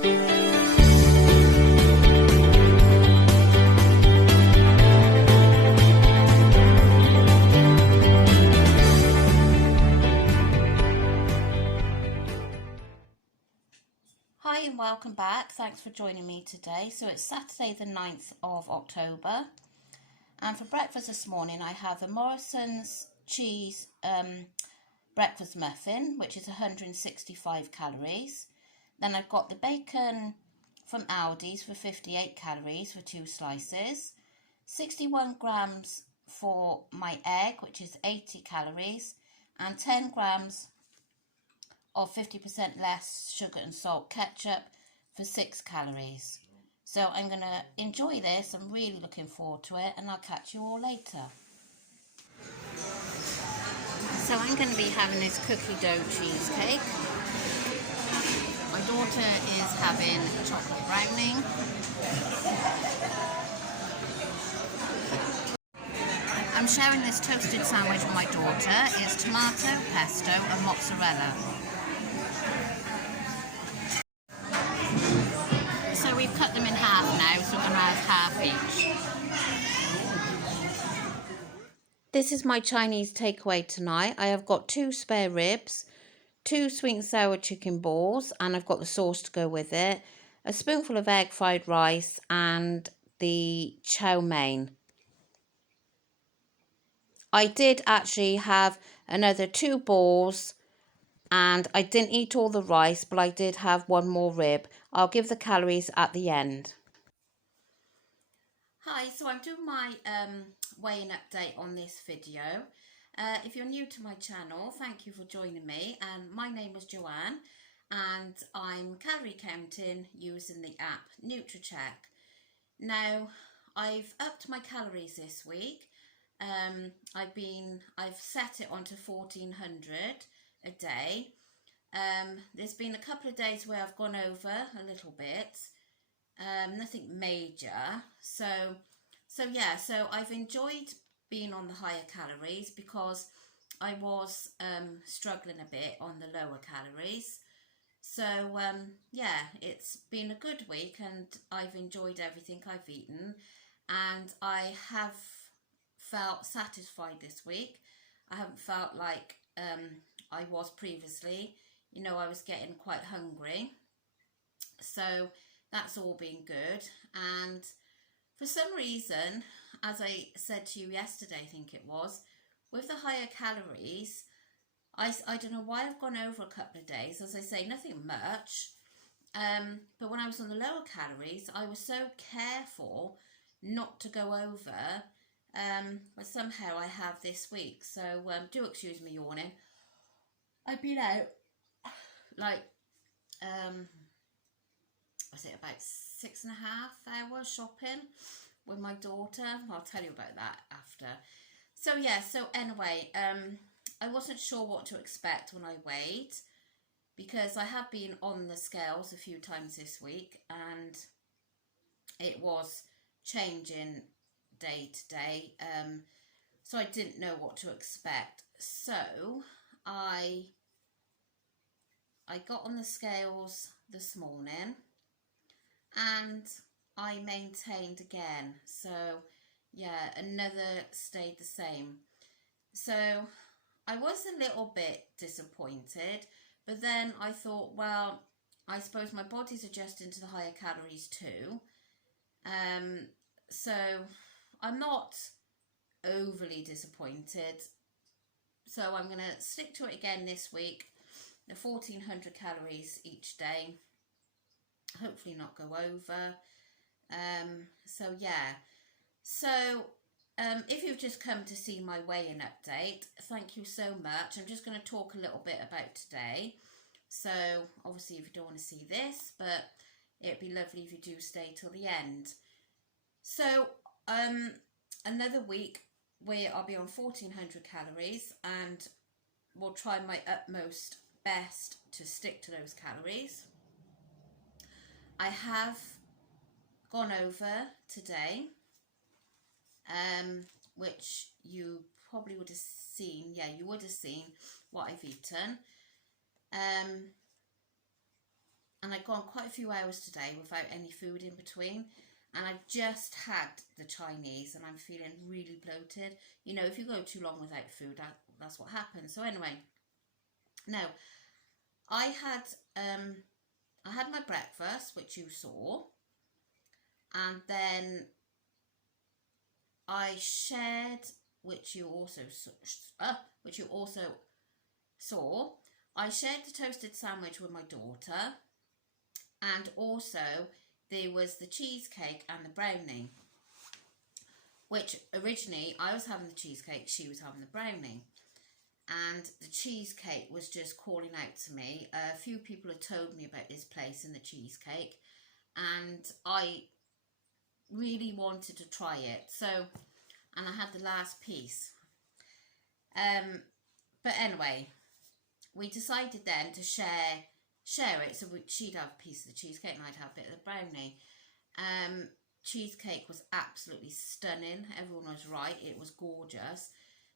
Hi and welcome back. Thanks for joining me today. So it's Saturday the 9th of October, and for breakfast this morning I have the Morrison's cheese breakfast muffin, which is 165 calories. Then I've got the bacon from Aldi's for 58 calories for 2 slices, 61 grams for my egg, which is 80 calories, and 10 grams of 50% less sugar and salt ketchup for 6 calories. So I'm going to enjoy this. I'm really looking forward to it, and I'll catch you all later. So I'm going to be having this cookie dough cheesecake. My daughter is having chocolate brownie. I'm sharing this toasted sandwich with my daughter. It's tomato, pesto and mozzarella. So we've cut them in half now, so we're going to have half each. This is my Chinese takeaway tonight. I have got 2 spare ribs, 2 sweet and sour chicken balls, and I've got the sauce to go with it, a spoonful of egg fried rice, and the chow mein. I did actually have another 2 balls, and I didn't eat all the rice, but I did have 1 more rib. I'll give the calories at the end. Hi, so I'm doing my weighing update on this video. If you're new to my channel, thank you for joining me. My name is Joanne, and I'm calorie counting using the app NutriCheck. Now, I've upped my calories this week. I've set it onto 1400 a day. There's been a couple of days where I've gone over a little bit. Nothing major. So I've enjoyed being on the higher calories because I was struggling a bit on the lower calories. So it's been a good week, and I've enjoyed everything I've eaten, and I have felt satisfied this week. I haven't felt like I was previously. You know, I was getting quite hungry. So that's all been good. And for some reason, as I said to you yesterday, I think it was, with the higher calories, I don't know why I've gone over a couple of days. As I say, nothing much. But when I was on the lower calories, I was so careful not to go over. But somehow I have this week. So do excuse me yawning. I've been out like was it about 6.5 hours shopping with my daughter. I'll tell you about that after. So anyway, I wasn't sure what to expect when I weighed, because I have been on the scales a few times this week, and it was changing day to day, so I didn't know what to expect. So I got on the scales this morning, and I maintained again. So another stayed the same. So I was a little bit disappointed, but then I thought, well, I suppose my body's adjusting to the higher calories too. So I'm not overly disappointed. So I'm going to stick to it again this week, the 1400 calories each day. Hopefully not go over. If you've just come to see my weigh-in update, thank you so much. I'm just going to talk a little bit about today. So obviously if you don't want to see this, but it'd be lovely if you do stay till the end. So another week where I'll be on 1400 calories, and will try my utmost best to stick to those calories. I have gone over today, which you probably would have seen. Yeah, you would have seen what I've eaten. and I'd gone quite a few hours today without any food in between, and I just had the Chinese and I'm feeling really bloated. You know, if you go too long without food, that's what happens. So anyway, now I had my breakfast, which you saw, and then I shared, which you also saw. I shared the toasted sandwich with my daughter, and also there was the cheesecake and the brownie, which originally I was having the cheesecake, she was having the brownie. And the cheesecake was just calling out to me. A few people had told me about this place and the cheesecake, and I really wanted to try it. So, and I had the last piece. But anyway, we decided then to share it. So she'd have a piece of the cheesecake and I'd have a bit of the brownie. Cheesecake was absolutely stunning. Everyone was right. It was gorgeous.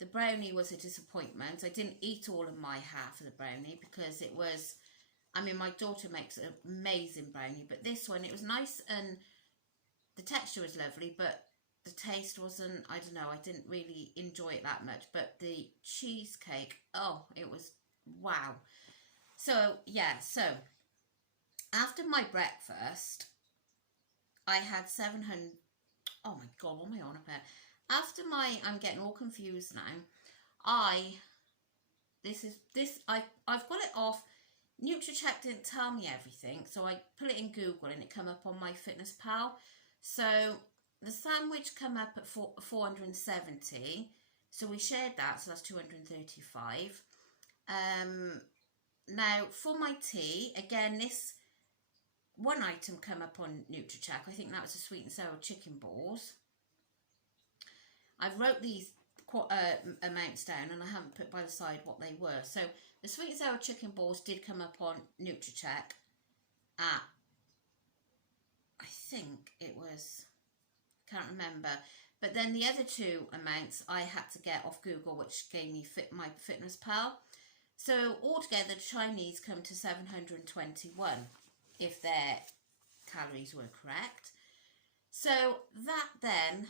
The brownie was a disappointment. I didn't eat all of my half of the brownie because it was, I mean, my daughter makes an amazing brownie, but this one, it was nice and the texture was lovely, but the taste wasn't, I don't know, I didn't really enjoy it that much. But the cheesecake, oh, it was wow. So, yeah, so after my breakfast, I had 700, oh my God, what am I on about? After I'm getting all confused now. I've got it off. NutriCheck didn't tell me everything, so I put it in Google and it come up on MyFitnessPal. So the sandwich come up at 470. So we shared that, so that's 235. Now for my tea, again, this one item come up on NutriCheck. I think that was the sweet and sour chicken balls. I wrote these amounts down and I haven't put by the side what they were. So the sweet and sour chicken balls did come up on NutriCheck at, I think it was, can't remember. But then the other two amounts I had to get off Google, which gave me my MyFitnessPal. So altogether, the Chinese come to 721 if their calories were correct. So that then,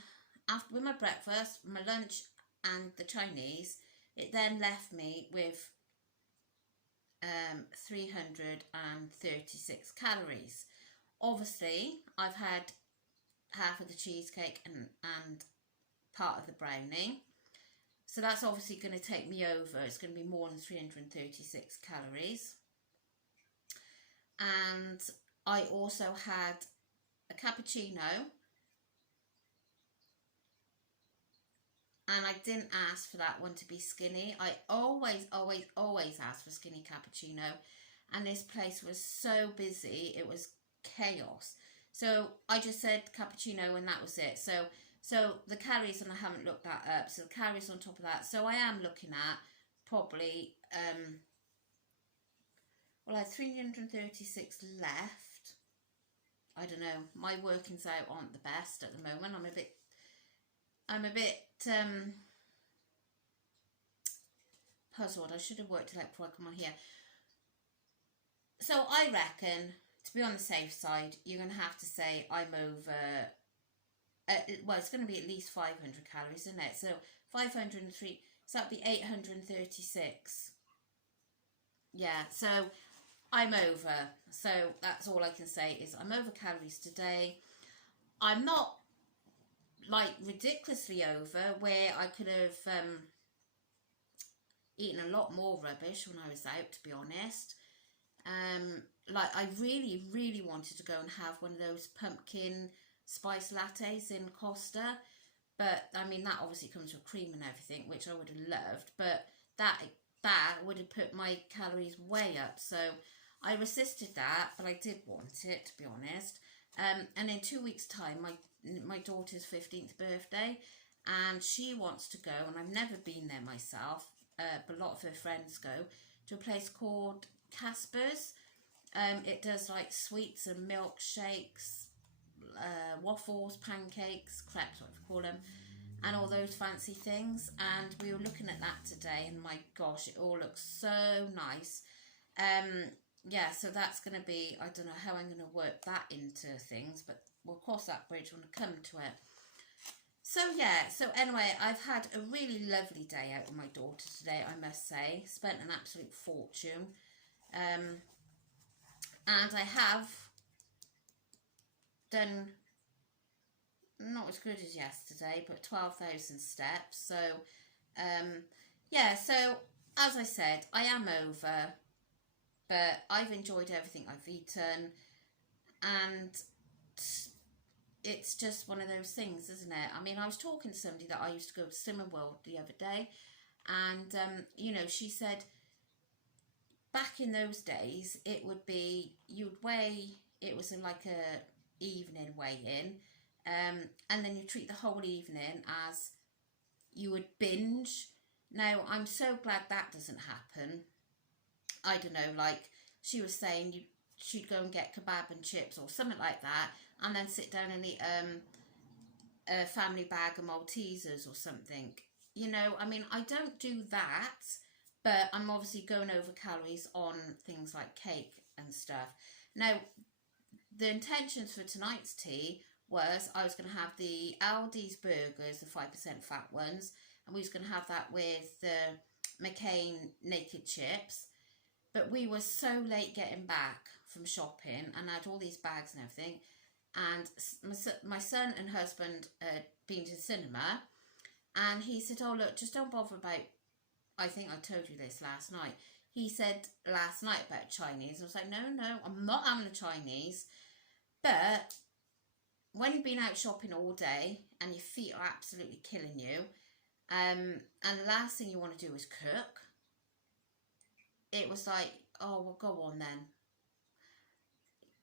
after with my breakfast, my lunch and the Chinese, it then left me with 336 calories. Obviously, I've had half of the cheesecake and part of the brownie. So that's obviously going to take me over. It's going to be more than 336 calories. And I also had a cappuccino. And I didn't ask for that one to be skinny. I always ask for skinny cappuccino. And this place was so busy, it was chaos. So I just said cappuccino and that was it. So the calories, and I haven't looked that up, so the calories on top of that. So I am looking at probably, well, I had 336 left. I don't know. My workings out aren't the best at the moment. I'm a bit puzzled. I should have worked it out before I come on here. So I reckon, to be on the safe side, you're going to have to say I'm over, well, it's going to be at least 500 calories, isn't it? So 503, so that'd be 836. Yeah, so I'm over. So that's all I can say is I'm over calories today. I'm not like ridiculously over, where I could have eaten a lot more rubbish when I was out, to be honest. Like I really wanted to go and have one of those pumpkin spice lattes in Costa, but I mean that obviously comes with cream and everything, which I would have loved, but that would have put my calories way up. So I resisted that, but I did want it, to be honest. And in 2 weeks' time, my daughter's 15th birthday, and she wants to go, and I've never been there myself, but a lot of her friends go, to a place called Casper's. It does like sweets and milkshakes, waffles, pancakes, crepes, what you call them, and all those fancy things. And we were looking at that today, and my gosh, it all looks so nice. yeah, so that's going to be, I don't know how I'm going to work that into things, but we'll cross that bridge when I come to it. So yeah, so anyway, I've had a really lovely day out with my daughter today, I must say. Spent an absolute fortune. And I have done, not as good as yesterday, but 12,000 steps. So yeah, so as I said, I am over, but I've enjoyed everything I've eaten, and it's just one of those things, isn't it? I mean, I was talking to somebody that I used to go to Slimming World the other day, and you know, she said back in those days it would be, you'd weigh, it was like a evening weigh-in, and then you treat the whole evening as you would binge. Now I'm so glad that doesn't happen. I don't know, like she was saying, she'd go and get kebab and chips or something like that, and then sit down and eat a family bag of Maltesers or something. You know, I mean, I don't do that, but I'm obviously going over calories on things like cake and stuff. Now, the intentions for tonight's tea was I was going to have the Aldi's burgers, the 5% fat ones, and we was going to have that with the McCain naked chips. But we were so late getting back from shopping, and I had all these bags and everything. And my son and husband had been to the cinema, and he said, oh look, just don't bother about, I think I told you this last night. He said last night about Chinese. I was like, no, I'm not having a Chinese. But when you've been out shopping all day and your feet are absolutely killing you, and the last thing you want to do is cook, it was like, oh, well, go on then.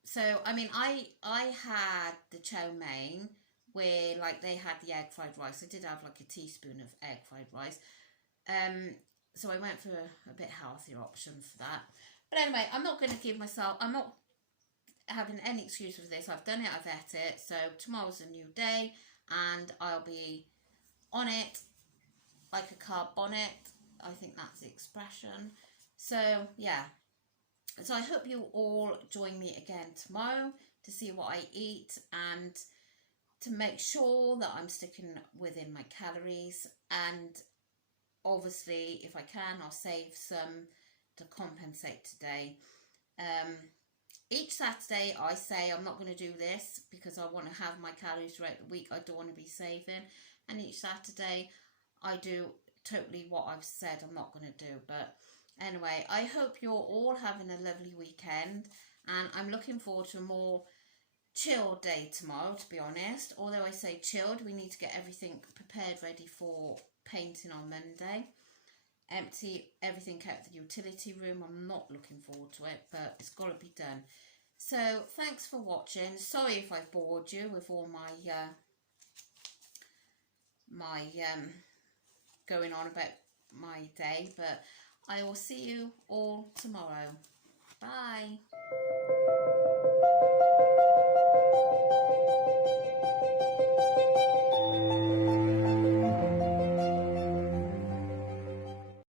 So, I mean, I had the chow mein where, like, they had the egg fried rice. I did have, like, a teaspoon of egg fried rice. So I went for a bit healthier option for that. But anyway, I'm not going to give myself, I'm not having any excuse for this. I've done it, I've ate it. So tomorrow's a new day, and I'll be on it like a carb bonnet. I think that's the expression. So, yeah. So I hope you all join me again tomorrow to see what I eat and to make sure that I'm sticking within my calories. And obviously, if I can, I'll save some to compensate today. Each Saturday I say I'm not going to do this because I want to have my calories throughout the week. I don't want to be saving. And each Saturday I do totally what I've said I'm not going to do. But anyway, I hope you're all having a lovely weekend, and I'm looking forward to a more chilled day tomorrow, to be honest. Although I say chilled, we need to get everything prepared ready for painting on Monday. Empty everything out of the utility room. I'm not looking forward to it, but it's got to be done. So thanks for watching. Sorry if I've bored you with all my going on about my day, but I will see you all tomorrow. Bye.